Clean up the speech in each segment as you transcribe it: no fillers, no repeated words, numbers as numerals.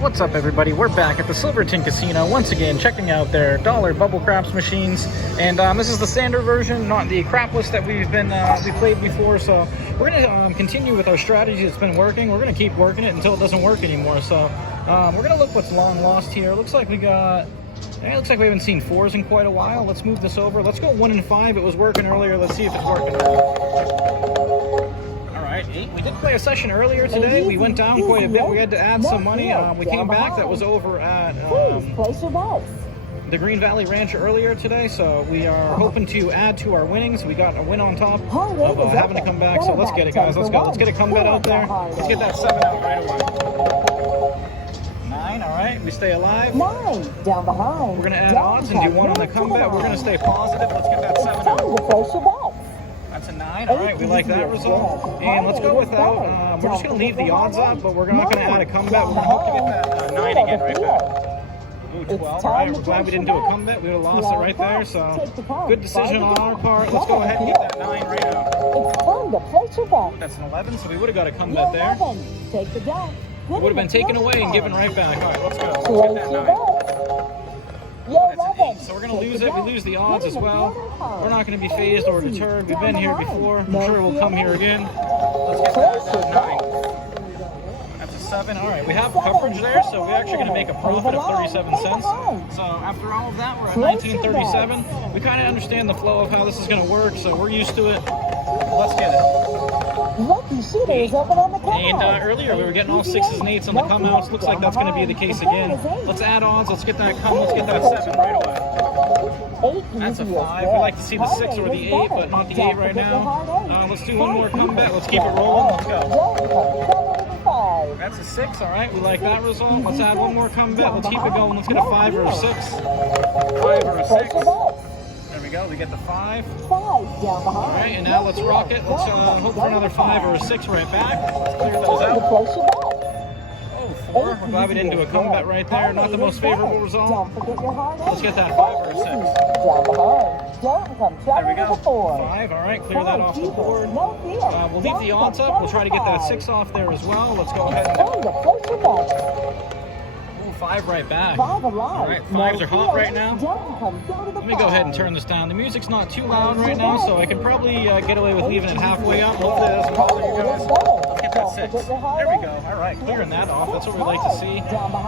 What's up, everybody? We're back at the Silverton Casino once again, checking out their dollar bubble craps machines. And this is the standard version, not the crapless that we played before. So we're gonna continue with our strategy that's been working. We're gonna keep working it until it doesn't work anymore. So we're gonna look what's long lost here. Looks like we got. It looks like we haven't seen fours in quite a while. Let's move this over. Let's go 1 and 5. It was working earlier. Let's see if it's working now. 8. We did play a session earlier today. We went down quite a bit. We had to add some money. We came back. That was over at the Green Valley Ranch earlier today. So we are hoping to add to our winnings. We got a win on top of having to come back. So let's get it, guys. Let's go. Let's get a comeback out there. Let's get that 7 out right away. 9. All right. We stay alive. 9 down behind. We're going to add odds and do 1 on the comeback. We're going to stay positive. Let's get that 7 out. That's a 9. All right, we like that result. And let's go without. We're just going to leave the odds up, but we're not going to add a comeback. We're going to hope to get that 9 again right back. Ooh, 12. All right, we're glad we didn't do a comeback. We would have lost it right there. So good decision on our part. Let's go ahead and get that 9 right out. That's an 11, so we would have got a comeback there. It would have been taken away and given right back. All right, let's go. Let's get that 9. That's an 8, so we're going to lose it. We lose the odds as well. We're not going to be phased or deterred. We've been here before. I'm sure we'll come here again. Let's get that 9. That's a 7. All right, we have coverage there, so we're actually going to make a profit of 37 cents. So after all of that, we're at 1937. We kind of understand the flow of how this is going to work, so we're used to it. Let's get it. And earlier we were getting all 6s and 8s on the come outs. Looks like that's going to be the case again. Let's add odds. Let's get that let's get that 7 right away. That's a 5. We like to see the 6 or the 8, but not the 8 right now. Let's do one more comeback. Let's keep it rolling. Let's go. That's a 6. All right, we like that result. Let's add one more comeback. Let's keep it going. Let's get a 5 or a 6. 5 or a 6. There we go. We get the 5. All right, and now let's rock it. Let's hope for another 5 or a 6 right back. Let's clear those out. Oh, 4. We're glad we didn't do a comeback right there. Not the most favorable result. Let's get that 5 or a 6. There we go. 5. All right, clear that off the board. We'll leave the odds up. We'll try to get that 6 off there as well. Let's go ahead and 5 right back. All right, 5s are hot right now. Let me go ahead and turn this down. The music's not too loud right now, so I can probably get away with leaving it halfway up. Hopefully that doesn't bother you guys. Let's get that 6. There we go. All right, clearing that off. That's what we like to see.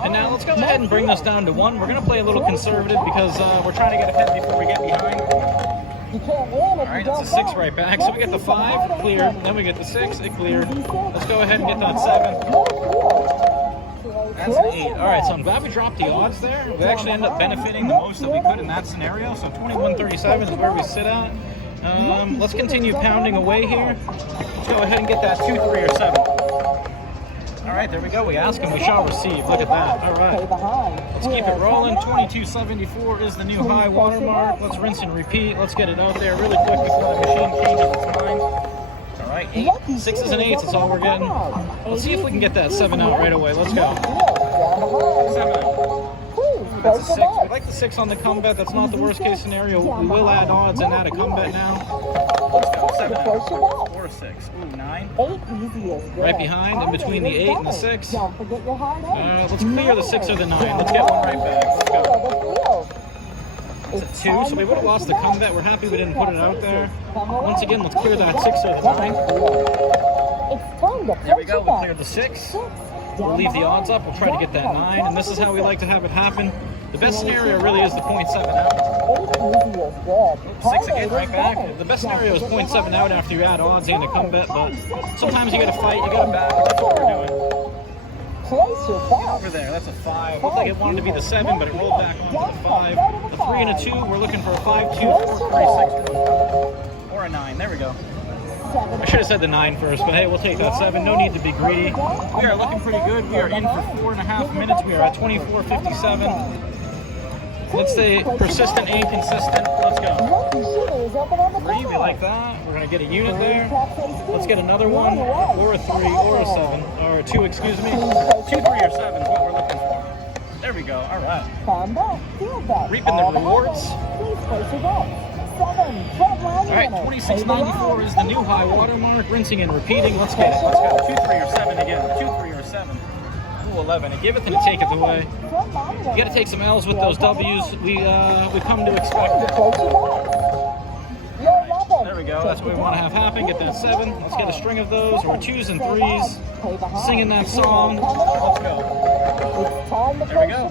And now let's go ahead and bring this down to 1. We're going to play a little conservative because we're trying to get ahead before we get behind. All right, that's a 6 right back. So we get the 5 cleared, then we get the 6, it cleared. Let's go ahead and get that 7. That's an 8. All right, so I'm glad we dropped the odds there. We actually ended up benefiting the most that we could in that scenario. So 21.37 is where we sit at. Let's continue pounding away here. Let's go ahead and get that 2, 3, or 7. All right, there we go. We ask and we shall receive. Look at that. All right. Let's keep it rolling. 22.74 is the new high watermark. Let's rinse and repeat. Let's get it out there really quick before the machine changes its mind. All right, 8, 6s and 8s, that's all we're getting. Let's see if we can get that 7 out right away. Let's go. 7. That's a 6. We like the 6 on the comeback. That's not the worst case scenario. We will add odds and add a comeback now. Let's go. 7 or a 6. Ooh, 9. Right behind, in between the 8 and the 6. Let's clear the 6 or the 9. Let's get one right back. Let's go. It's a 2, so we would have lost the comeback. We're happy we didn't put it out there. Once again, let's clear that 6 or the 9. There we go, we cleared the 6. We'll leave the odds up, we'll try to get that 9, and this is how we like to have it happen. The best scenario really is the 0.7 out. 6 again, right back. The best scenario is 0.7 out after you add odds and a comeback, but sometimes you gotta fight, you gotta battle, that's what we're doing. Over there, that's a 5. Looked like it wanted to be the 7, but it rolled back onto the 5. A 3 and a 2, we're looking for a 5, 2, 4, 3, 6, or a 9. There we go. I should have said the 9 first, but hey, we'll take that 7. No need to be greedy. We are looking pretty good. We are in for 4.5 minutes. We are at 24.57. Let's stay persistent and consistent. Let's go. 3, we like that. We're going to get a unit there. Let's get another one, or a 3, or a 7, or a 2, excuse me. 2, 3, or 7 is what we're looking for. There we go. All right. Reaping the rewards. All right, 26.94 is the new high watermark. Rinsing and repeating. Let's get it. Let's go. 2, 3, or 7 again. 2, 3, or 7. Ooh, 11. A giveth and a taketh away. You got to take some L's with those W's. We come to expect it. There we go. That's what we want to have happen. Get that 7. Let's get a string of those. We're 2s and 3s. Singing that song. Let's go. There we go.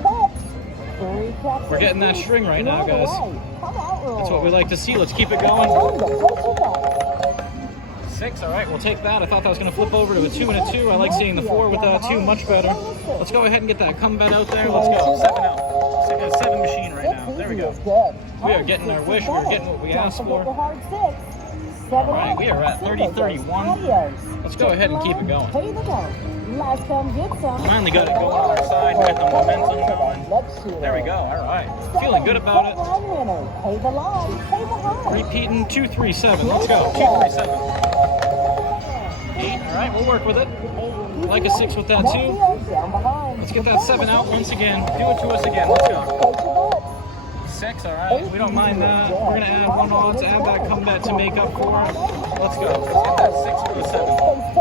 We're getting that string right now, guys. That's what we like to see. Let's keep it going. 6. All right, we'll take that. I thought that was going to flip over to a 2 and a 2. I like seeing the 4 with a 2 much better. Let's go ahead and get that come bet out there. Let's go. 7 out. It's like a 7 machine right now. There we go. We are getting our wish. We're getting what we asked for. All right, we are at 30-31. Let's go ahead and keep it going. Finally got it going on our side. We got the momentum going. There we go. All right. Feeling good about it. Repeating 2-3-7. Let's go. 2-3-7. 8. All right, we'll work with it. Like a 6 with that 2. Let's get that 7 out once again. Do it to us again. Let's go. 6. All right. We don't mind that. We're going to add 1 odds, add that comeback to make up for it. Let's go. Let's get that 6 for the 7.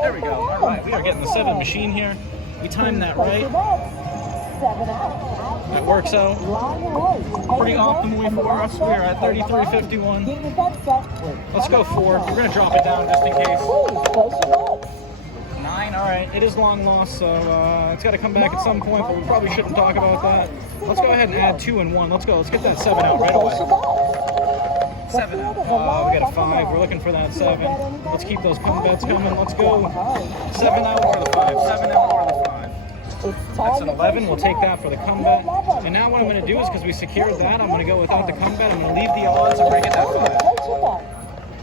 There we go. All right. We are getting the 7 machine here. We timed that right. That works out pretty optimally for us. We are at 33-51. Let's go 4. We're going to drop it down just in case. 9. All right. It is long lost, so it's got to come back at some point, but we probably shouldn't talk about that. Let's go ahead and add 2 and 1. Let's go. Let's get that 7 out right away. 7 out. We got a 5. We're looking for that 7. Let's keep those come bets coming. Let's go. 7 out or the 5. 7 out or the 5. That's an 11. We'll take that for the comeback. And now what I'm going to do is, because we secured that, I'm going to go without the comeback. I'm going to leave the odds and we're going to get that 5.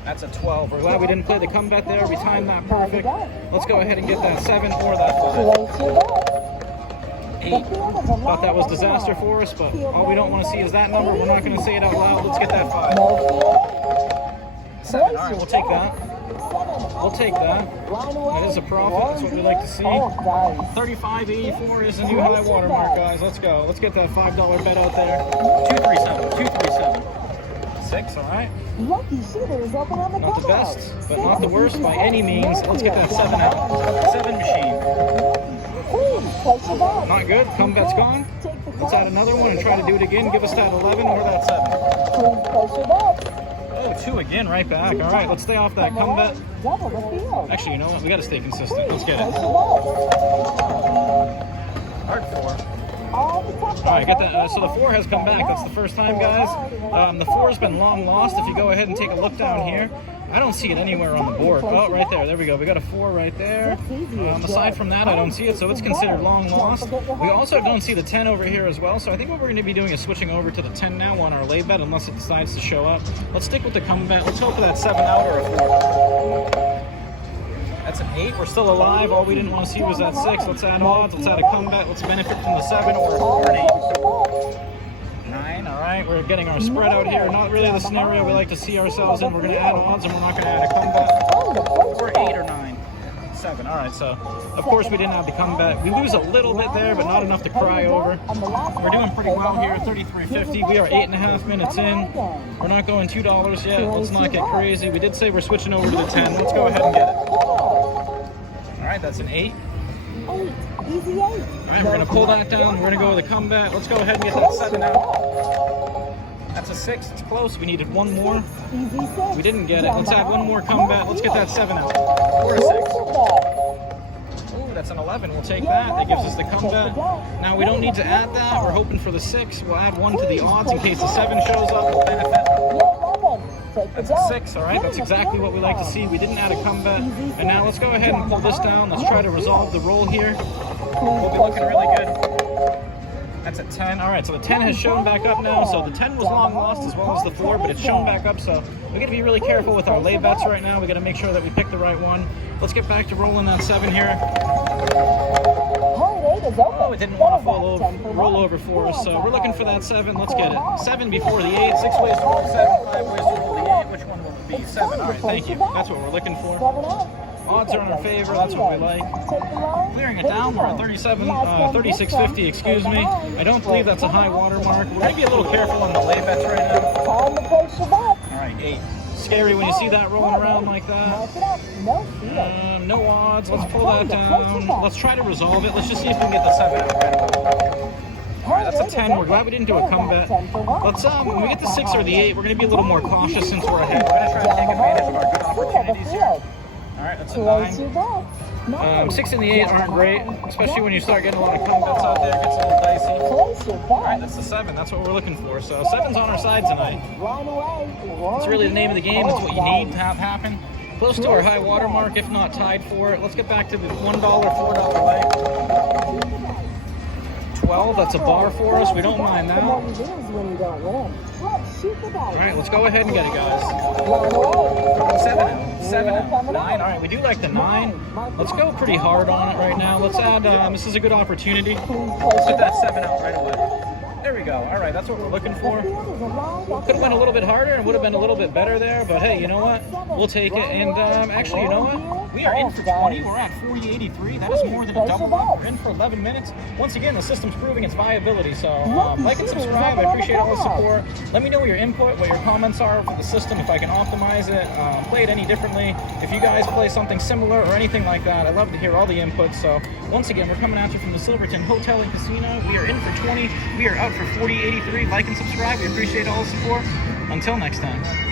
That's a 12. We're glad we didn't play the comeback there. We timed that perfect. Let's go ahead and get that 7 or that 5. 8. Thought that was disaster for us, but all we don't want to see is that number. We're not going to say it out loud. Let's get that 5. 7. All right, we'll take that. We'll take that. That is a profit. That's what we like to see. 35.84 is the new high water mark, guys. Let's go. Let's get that $5 bet out there. 237. 237. 6. All right. Not the best, but not the worst by any means. Let's get that 7 out. 7 machine. Not good. Come bet's gone. Let's add another one and try to do it again. Give us that 11 or that 7. Oh, 2 again, right back. All right, let's stay off that come bet. Actually, you know what? We got to stay consistent. Let's get it. Hard 4. All right, get that. So the 4 has come back. That's the first time, guys. The 4 has been long lost. If you go ahead and take a look down here, I don't see it anywhere on the board. Oh, right there. There we go. We got a 4 right there. Aside from that, I don't see it, so it's considered long lost. We also don't see the 10 over here as well, so I think what we're going to be doing is switching over to the 10 now on our lay bet, unless it decides to show up. Let's stick with the come bet. Let's go for that 7 out or a 4. That's an 8. We're still alive. All we didn't want to see was that 6. Let's add odds. Let's add a comeback. Let's benefit from the 7 or a 4 and 8. 9. All right. We're getting our spread out here. Not really the scenario we like to see ourselves in. We're going to add odds, and we're not going to add a comeback. Or 8 or 9. 7. All right. So, of course, we didn't have the comeback. We lose a little bit there, but not enough to cry over. We're doing pretty well here. 33.50. We are 8.5 minutes in. We're not going $2 yet. Let's not get crazy. We did say we're switching over to the 10. Let's go ahead and get it. All right, that's an 8. Easy 8. All right, we're going to pull that down. We're going to go with a comeback. Let's go ahead and get that 7 out. That's a 6. It's close. We needed 1 more. We didn't get it. Let's add 1 more comeback. Let's get that 7 out. Or a 6. Ooh, that's an 11. We'll take that. That gives us the comeback. Now, we don't need to add that. We're hoping for the 6. We'll add 1 to the odds in case the 7 shows up. We'll benefit. That's a 6, all right? That's exactly what we like to see. We didn't add a comeback. And now let's go ahead and pull this down. Let's try to resolve the roll here. We'll be looking really good. That's a 10. All right, so the 10 has shown back up now. So the 10 was long lost as well as the 4, but it's shown back up. So we got to be really careful with our lay bets right now. We got to make sure that we pick the right one. Let's get back to rolling that 7 here. Oh, it didn't want to roll over for us, so we're looking for that 7. Let's get it. 7 before the 8. 6 ways to roll 7. 5 ways to roll the 8. Which one will it be? 7. All right, thank you. That's what we're looking for. Odds are in our favor. That's what we like. Clearing it down. We're at 36.50. Excuse me. I don't believe that's a high water mark. We're going to be a little careful on the lay bets right now. All right, 8. Scary when you see that rolling around like that. Mark it up. No field. No odds. Let's pull that down. Let's try to resolve it. Let's just see if we can get the 7 out right away. Alright, that's a 10. We're glad we didn't do a comeback. Let's when we get the 6 or the 8, we're going to be a little more cautious since we're ahead. We're going to try to take advantage of our good opportunities here. Alright, that's a 9. 6 and the 8 aren't great, especially when you start getting a lot of come bets out there. It gets a little dicey. Alright, that's the 7. That's what we're looking for. So 7's on our side tonight. It's really the name of the game. It's what you need to have happen. Close to our high water mark, if not tied for it. Let's get back to the $1, $4 leg. 12, that's a bar for us. We don't mind that. Alright, let's go ahead and get it, guys. 7 out. 9. Alright, we do like the 9. Let's go pretty hard on it right now. Let's add, this is a good opportunity. Let's get that 7 out right away. There we go. Alright, that's what we're looking for. Could have went a little bit harder and would have been a little bit better there, but hey, you know what? We'll take it. And actually, you know what? We are in for 20. We're at 40.83. That is more than a double up. We're in for 11 minutes. Once again, the system's proving its viability. So like and subscribe. I appreciate all the support. Let me know your input, what your comments are for the system, if I can optimize it, play it any differently. If you guys play something similar or anything like that, I'd love to hear all the inputs. So once again, we're coming at you from the Silverton Hotel and Casino. We are in for 20. We are out for 40.83. Like and subscribe. We appreciate all the support. Until next time.